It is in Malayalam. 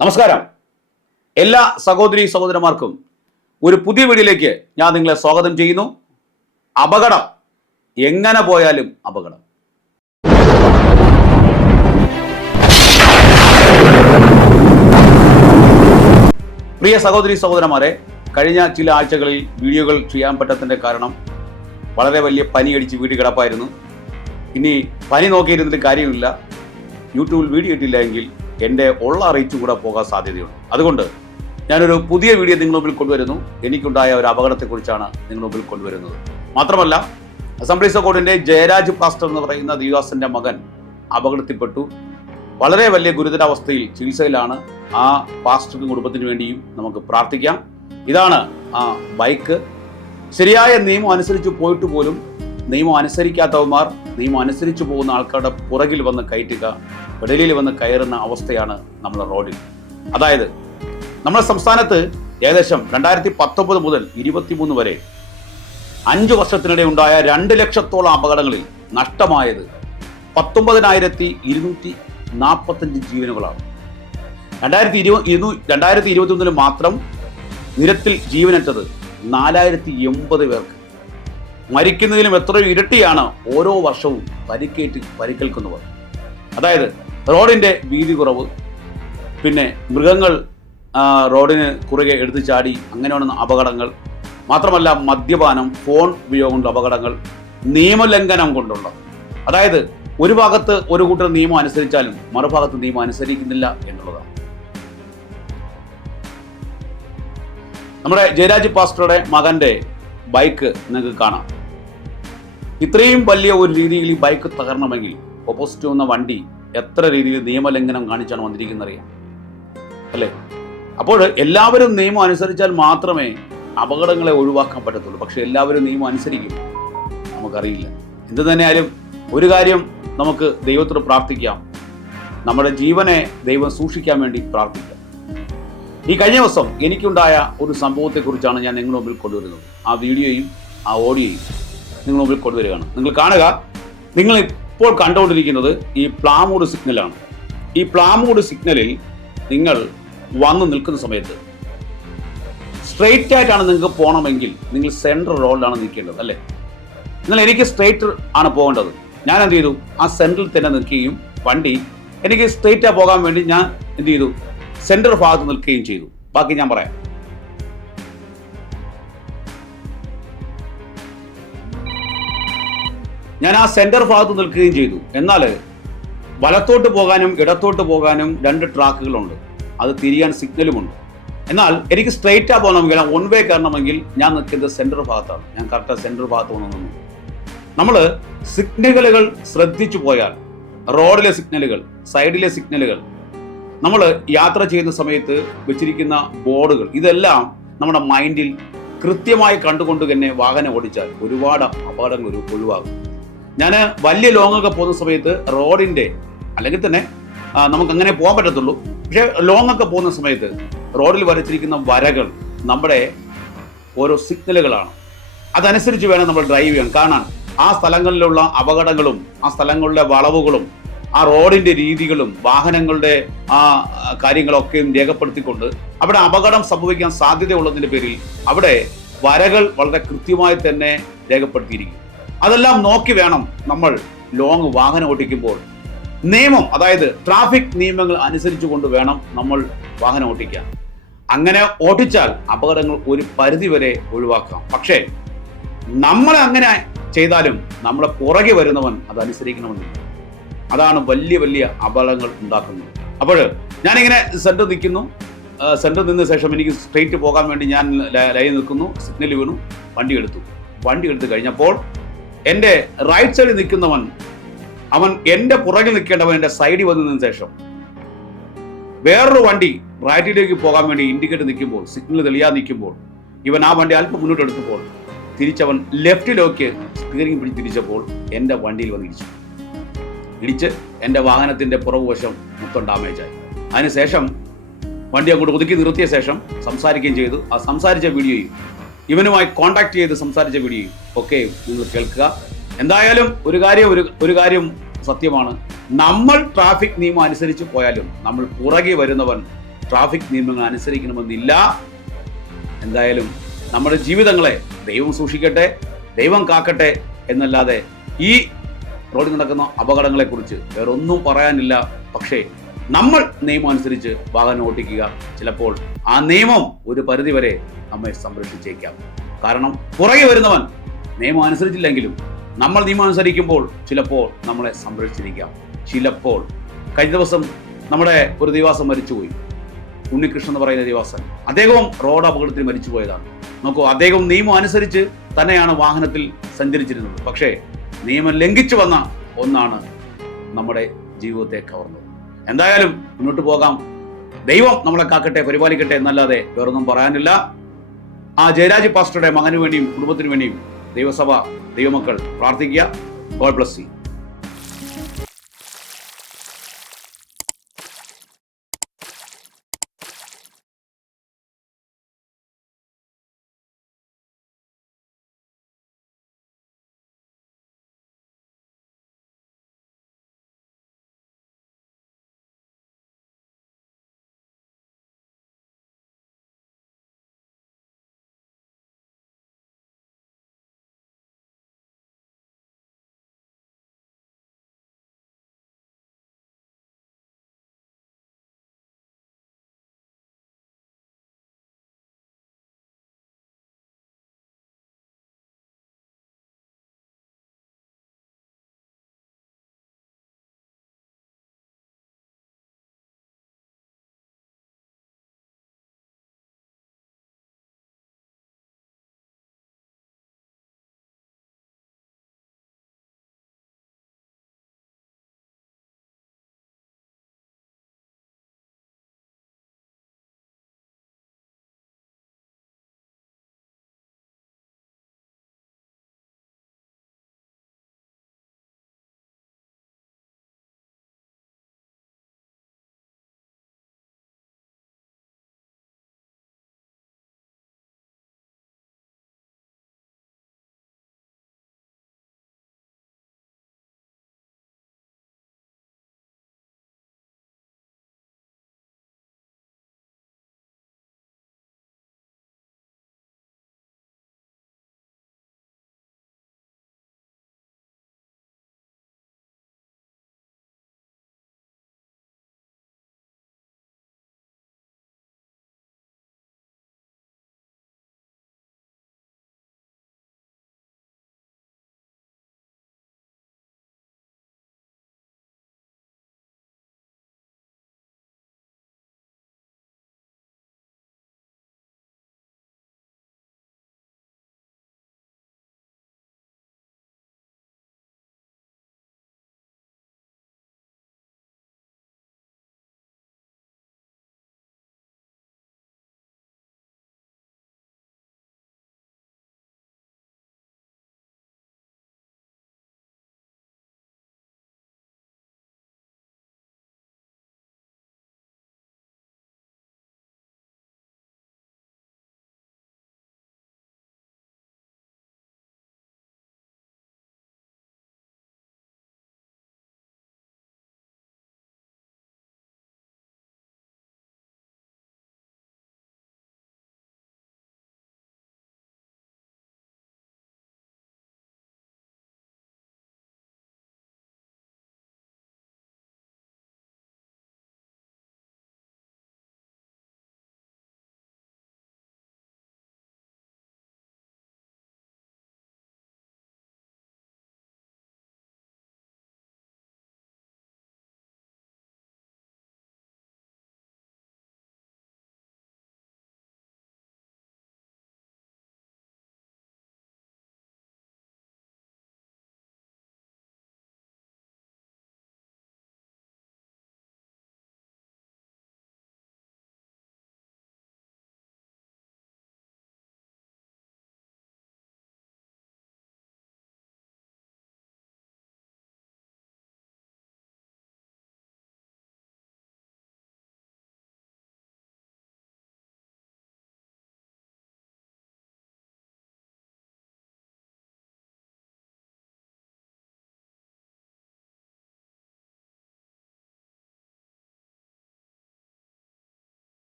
നമസ്കാരം. എല്ലാ സഹോദരി സഹോദരന്മാർക്കും ഒരു പുതിയ വീഡിയോയിലേക്ക് ഞാൻ നിങ്ങളെ സ്വാഗതം ചെയ്യുന്നു. അപകടം. എങ്ങനെ പോയാലും അപകടം. പ്രിയ സഹോദരി സഹോദരന്മാരെ കഴിഞ്ഞ ചില ആഴ്ചകളിൽ വീഡിയോകൾ ചെയ്യാൻ പറ്റാത്തതിന്റെ കാരണം വളരെ വലിയ പനി അടിച്ച് വീട് കിടപ്പായിരുന്നു. ഇനി പനി നോക്കിയിരുന്നിട്ട് കാര്യമില്ല. യൂട്യൂബിൽ വീഡിയോ ഇട്ടില്ല എങ്കിൽ എന്റെ ഉള്ള അറിയിച്ചു കൂടെ പോകാൻ സാധ്യതയുണ്ട്. അതുകൊണ്ട് ഞാനൊരു പുതിയ വീഡിയോ നിങ്ങൾ മുമ്പിൽ കൊണ്ടുവരുന്നു. എനിക്കുണ്ടായ ഒരു അപകടത്തെക്കുറിച്ചാണ് നിങ്ങൾ മുമ്പിൽ കൊണ്ടുവരുന്നത്. മാത്രമല്ല അസംബ്ലീസ് കോഡിന്റെ ജയരാജ് പാസ്റ്റർ എന്ന് പറയുന്ന ദിവാസിന്റെ മകൻ അപകടത്തിൽപ്പെട്ടു. വളരെ വലിയ ഗുരുതരാവസ്ഥയിൽ ചികിത്സയിലാണ് ആ പാസ്റ്റർക്ക് കുടുംബത്തിന് വേണ്ടിയും നമുക്ക് പ്രാർത്ഥിക്കാം. ഇതാണ് ആ ബൈക്ക്. ശരിയായ നിയമം അനുസരിച്ച് പോയിട്ട് പോലും നിയമം അനുസരിക്കാത്തവന്മാർ നിയമം അനുസരിച്ച് പോകുന്ന ആൾക്കാരുടെ പുറകിൽ വന്ന് കയറ്റുക വെടലിൽ വന്ന് കയറുന്ന അവസ്ഥയാണ് നമ്മുടെ റോഡിൽ. അതായത് നമ്മുടെ സംസ്ഥാനത്ത് ഏകദേശം രണ്ടായിരത്തി പത്തൊമ്പത് മുതൽ ഇരുപത്തിമൂന്ന് വരെ അഞ്ചു വർഷത്തിനിടെ ഉണ്ടായ രണ്ട് ലക്ഷത്തോളം അപകടങ്ങളിൽ നഷ്ടമായത് പത്തൊമ്പതിനായിരത്തി ഇരുന്നൂറ്റി നാൽപ്പത്തഞ്ച് ജീവനുകളാണ്. രണ്ടായിരത്തി ഇരുപ ഇരുന്നൂ രണ്ടായിരത്തി ഇരുപത്തി ഒന്നിൽ മാത്രം നിരത്തിൽ ജീവനറ്റത് നാലായിരത്തി എൺപത് പേർക്ക്. മരിക്കുന്നതിലും എത്രയോ ഇരട്ടിയാണ് ഓരോ വർഷവും പരിക്കേറ്റ് പരിക്കേൽക്കുന്നവർ. അതായത് റോഡിന്റെ വീതി കുറവ് പിന്നെ മൃഗങ്ങൾ റോഡിന് കുറുകെ എടുത്തു ചാടി അങ്ങനെയുള്ള അപകടങ്ങൾ. മാത്രമല്ല മദ്യപാനം ഫോൺ ഉപയോഗം കൊണ്ടുള്ള അപകടങ്ങൾ നിയമലംഘനം കൊണ്ടുള്ള. അതായത് ഒരു ഭാഗത്ത് ഒരു കൂട്ടർ നിയമം അനുസരിച്ചാലും മറുഭാഗത്ത് നിയമം അനുസരിക്കുന്നില്ല എന്നുള്ളതാണ്. നമ്മുടെ ജയരാജ് പാസ്റ്ററുടെ മകന്റെ ബൈക്ക് നിങ്ങൾക്ക് കാണാം. ഇത്രയും വലിയ ഒരു രീതിയിൽ ഈ ബൈക്ക് തകർണമെങ്കിൽ ഓപ്പോസിറ്റ് വന്ന വണ്ടി എത്ര രീതിയിൽ നിയമലംഘനം കാണിച്ചാണ് വന്നിരിക്കുന്നത് അറിയാം അല്ലേ? അപ്പോൾ എല്ലാവരും നിയമം അനുസരിച്ചാൽ മാത്രമേ അപകടങ്ങളെ ഒഴിവാക്കാൻ പറ്റത്തുള്ളൂ. പക്ഷെ എല്ലാവരും നിയമം അനുസരിക്കും. നമുക്കറിയില്ല. എന്ത് തന്നെയായാലും ഒരു കാര്യം നമുക്ക് ദൈവത്തോട് പ്രാർത്ഥിക്കാം. നമ്മുടെ ജീവനെ ദൈവം സൂക്ഷിക്കാൻ വേണ്ടി പ്രാർത്ഥിക്കാം. ഈ കഴിഞ്ഞ ദിവസം എനിക്കുണ്ടായ ഒരു സംഭവത്തെക്കുറിച്ചാണ് ഞാൻ നിങ്ങളുടെ മുമ്പിൽ കൊണ്ടുവരുന്നത്. ആ വീഡിയോയും ആ ഓഡിയോയും നിങ്ങളുടെ മുമ്പിൽ കൊണ്ടുവരികയാണ്. നിങ്ങൾ കാണുക. നിങ്ങൾ ഇപ്പോൾ കണ്ടുകൊണ്ടിരിക്കുന്നത് ഈ പ്ലാമൂട് സിഗ്നലാണ്. ഈ പ്ലാമൂട് സിഗ്നലിൽ നിങ്ങൾ വന്ന് നിൽക്കുന്ന സമയത്ത് സ്ട്രെയിറ്റ് ആയിട്ടാണ് നിങ്ങൾക്ക് പോകണമെങ്കിൽ നിങ്ങൾ സെൻട്രൽ റോഡിലാണ് നിൽക്കേണ്ടത് അല്ലേ? എന്നാൽ എനിക്ക് സ്ട്രെയിറ്റ് ആണ് പോകേണ്ടത്. ഞാൻ എന്ത് ചെയ്തു? ആ സെൻട്രൽ തന്നെ നിൽക്കുകയും വണ്ടി എനിക്ക് സ്ട്രെയിറ്റാ പോകാൻ വേണ്ടി ഞാൻ എന്ത് ചെയ്തു? സെൻട്രൽ ഭാഗത്ത് നിൽക്കുകയും ചെയ്തു. ബാക്കി ഞാൻ പറയാം. ഞാൻ ആ സെന്റർ ഭാഗത്ത് നിൽക്കുകയും ചെയ്തു. എന്നാൽ വലത്തോട്ട് പോകാനും ഇടത്തോട്ട് പോകാനും രണ്ട് ട്രാക്കുകളുണ്ട്. അത് തിരിയാൻ സിഗ്നലുമുണ്ട് എന്നാൽ എനിക്ക് സ്ട്രെയിറ്റാ പോകണമെങ്കിൽ വൺ വേ കയറണമെങ്കിൽ ഞാൻ നിൽക്കുന്നത് സെന്റർ ഭാഗത്താണ്. ഞാൻ കറക്റ്റാ സെന്റർ ഭാഗത്ത് വന്ന് നിന്നു നമ്മൾ സിഗ്നലുകൾ ശ്രദ്ധിച്ചു പോയാൽ റോഡിലെ സിഗ്നലുകൾ സൈഡിലെ സിഗ്നലുകൾ നമ്മൾ യാത്ര ചെയ്യുന്ന സമയത്ത് വെച്ചിരിക്കുന്ന ബോർഡുകൾ ഇതെല്ലാം നമ്മുടെ മൈൻഡിൽ കൃത്യമായി കണ്ടുകൊണ്ട് തന്നെ വാഹനം ഓടിച്ചാൽ ഒരുപാട് അപകടങ്ങൾ ഒഴിവാകും. ഞാൻ വലിയ ലോങ്ങൊക്കെ പോകുന്ന സമയത്ത് റോഡിന്റെ അല്ലെങ്കിൽ തന്നെ നമുക്ക് അങ്ങനെ പോകാൻ പറ്റത്തുള്ളൂ. പക്ഷേ ലോങ്ങൊക്കെ പോകുന്ന സമയത്ത് റോഡിൽ വരച്ചിരിക്കുന്ന വരകൾ നമ്മുടെ ഓരോ സിഗ്നലുകളാണ്. അതനുസരിച്ച് വേണം നമ്മൾ ഡ്രൈവ് ചെയ്യാൻ. കാണാൻ ആ സ്ഥലങ്ങളിലുള്ള അപകടങ്ങളും ആ സ്ഥലങ്ങളിലെ വളവുകളും ആ റോഡിന്റെ രീതികളും വാഹനങ്ങളുടെ ആ കാര്യങ്ങളൊക്കെയും രേഖപ്പെടുത്തിക്കൊണ്ട് അവിടെ അപകടം സംഭവിക്കാൻ സാധ്യതയുള്ളതിന്റെ പേരിൽ അവിടെ വരകൾ വളരെ കൃത്യമായി തന്നെ രേഖപ്പെടുത്തിയിരിക്കും അതെല്ലാം നോക്കി വേണം നമ്മൾ ലോങ് വാഹനം ഓടിക്കുമ്പോൾ നിയമം അതായത് ട്രാഫിക് നിയമങ്ങൾ അനുസരിച്ചുകൊണ്ട് വേണം നമ്മൾ വാഹനം ഓടിക്കാൻ അങ്ങനെ ഓടിച്ചാൽ അപകടങ്ങൾ ഒരു പരിധി വരെ ഒഴിവാക്കാം. പക്ഷേ നമ്മൾ അങ്ങനെ ചെയ്താലും നമ്മളെ പുറകെ വരുന്നവൻ അത് അനുസരിക്കണമെന്നില്ല. അതാണ് വലിയ വലിയ അപകടങ്ങൾ ഉണ്ടാക്കുന്നത്. അപ്പോൾ ഞാനിങ്ങനെ സെന്റർ നിൽക്കുന്നു. സെന്റർ നിന്ന ശേഷം എനിക്ക് സ്ട്രെയിറ്റ് പോകാൻ വേണ്ടി ഞാൻ ലൈൻ നിൽക്കുന്നു. സിഗ്നൽ വീണു. വണ്ടി എടുത്തു. വണ്ടി എടുത്തു കഴിഞ്ഞപ്പോൾ എന്റെ റൈറ്റ് സൈഡിൽ നിൽക്കുന്നവൻ അവൻ എന്റെ പുറകിൽ നിൽക്കേണ്ടവൻ എന്റെ സൈഡിൽ വന്നതിന് ശേഷം. വേറൊരു വണ്ടി റൈറ്റിലേക്ക് പോകാൻ വേണ്ടി ഇൻഡിക്കേറ്റർ നിൽക്കുമ്പോൾ സിഗ്നൽ തെളിയാതെ നിൽക്കുമ്പോൾ ഇവൻ ആ വണ്ടി അല്പം മുന്നോട്ട് എടുത്തപ്പോൾ തിരിച്ചവൻ ലെഫ്റ്റിലേക്ക് സ്റ്റിയറിംഗ് പിടിച്ച് തിരിച്ചപ്പോൾ എന്റെ വണ്ടിയിൽ വന്ന് ഇടിച്ചു. ഇടിച്ച് എന്റെ വാഹനത്തിന്റെ പുറകുവശം മൊത്തം ഡാമേജായി അതിനുശേഷം വണ്ടി അങ്ങോട്ട് ഒതുക്കി നിർത്തിയ ശേഷം സംസാരിക്കുകയും ചെയ്തു. ആ സംസാരിച്ച വീഡിയോയും ഇവനുമായി കോണ്ടാക്ട് ചെയ്ത് സംസാരിച്ച വീഡിയോയും ഒക്കെ നിങ്ങൾ കേൾക്കുക. എന്തായാലും ഒരു കാര്യം ഒരു ഒരു കാര്യം സത്യമാണ്. നമ്മൾ ട്രാഫിക് നിയമം അനുസരിച്ച് പോയാലും നമ്മൾ പുറകെ വരുന്നവൻ ട്രാഫിക് നിയമങ്ങൾ അനുസരിക്കണമെന്നില്ല. എന്തായാലും നമ്മുടെ ജീവിതങ്ങളെ ദൈവം സൂക്ഷിക്കട്ടെ ദൈവം കാക്കട്ടെ എന്നല്ലാതെ ഈ റോഡിൽ നടക്കുന്ന അപകടങ്ങളെക്കുറിച്ച് വേറൊന്നും പറയാനില്ല. പക്ഷേ നമ്മൾ നിയമം അനുസരിച്ച് വാഹനം ഓട്ടിക്കുക. ചിലപ്പോൾ ആ നിയമം ഒരു പരിധിവരെ നമ്മെ സംരക്ഷിച്ചേക്കാം. കാരണം പുറകെ വരുന്നവൻ നിയമം അനുസരിച്ചില്ലെങ്കിലും നമ്മൾ നിയമം അനുസരിക്കുമ്പോൾ ചിലപ്പോൾ നമ്മളെ സംരക്ഷിച്ചിരിക്കാം. ചിലപ്പോൾ കഴിഞ്ഞ ദിവസം നമ്മുടെ ഒരു ദിവാസം മരിച്ചുപോയി. ഉണ്ണികൃഷ്ണൻ എന്ന് പറയുന്ന ദിവാസൻ. അദ്ദേഹവും റോഡ് അപകടത്തിൽ മരിച്ചുപോയതാണ്. നോക്കൂ അദ്ദേഹം നിയമം അനുസരിച്ച് തന്നെയാണ് വാഹനത്തിൽ സഞ്ചരിച്ചിരുന്നത്. പക്ഷേ നിയമം ലംഘിച്ചു വന്ന ഒന്നാണ് നമ്മുടെ ജീവിതത്തെ കവർന്നത്. എന്തായാലും മുന്നോട്ട് പോകാം. ദൈവം നമ്മളെ കാക്കട്ടെ പരിപാലിക്കട്ടെ എന്നല്ലാതെ വേറൊന്നും പറയാനില്ല. ആ ജയരാജ് പാസ്റ്ററുടെ മകനു വേണ്ടിയും കുടുംബത്തിനു വേണ്ടിയും ദൈവസഭ ദൈവമക്കൾ പ്രാർത്ഥിക്കുക. God bless you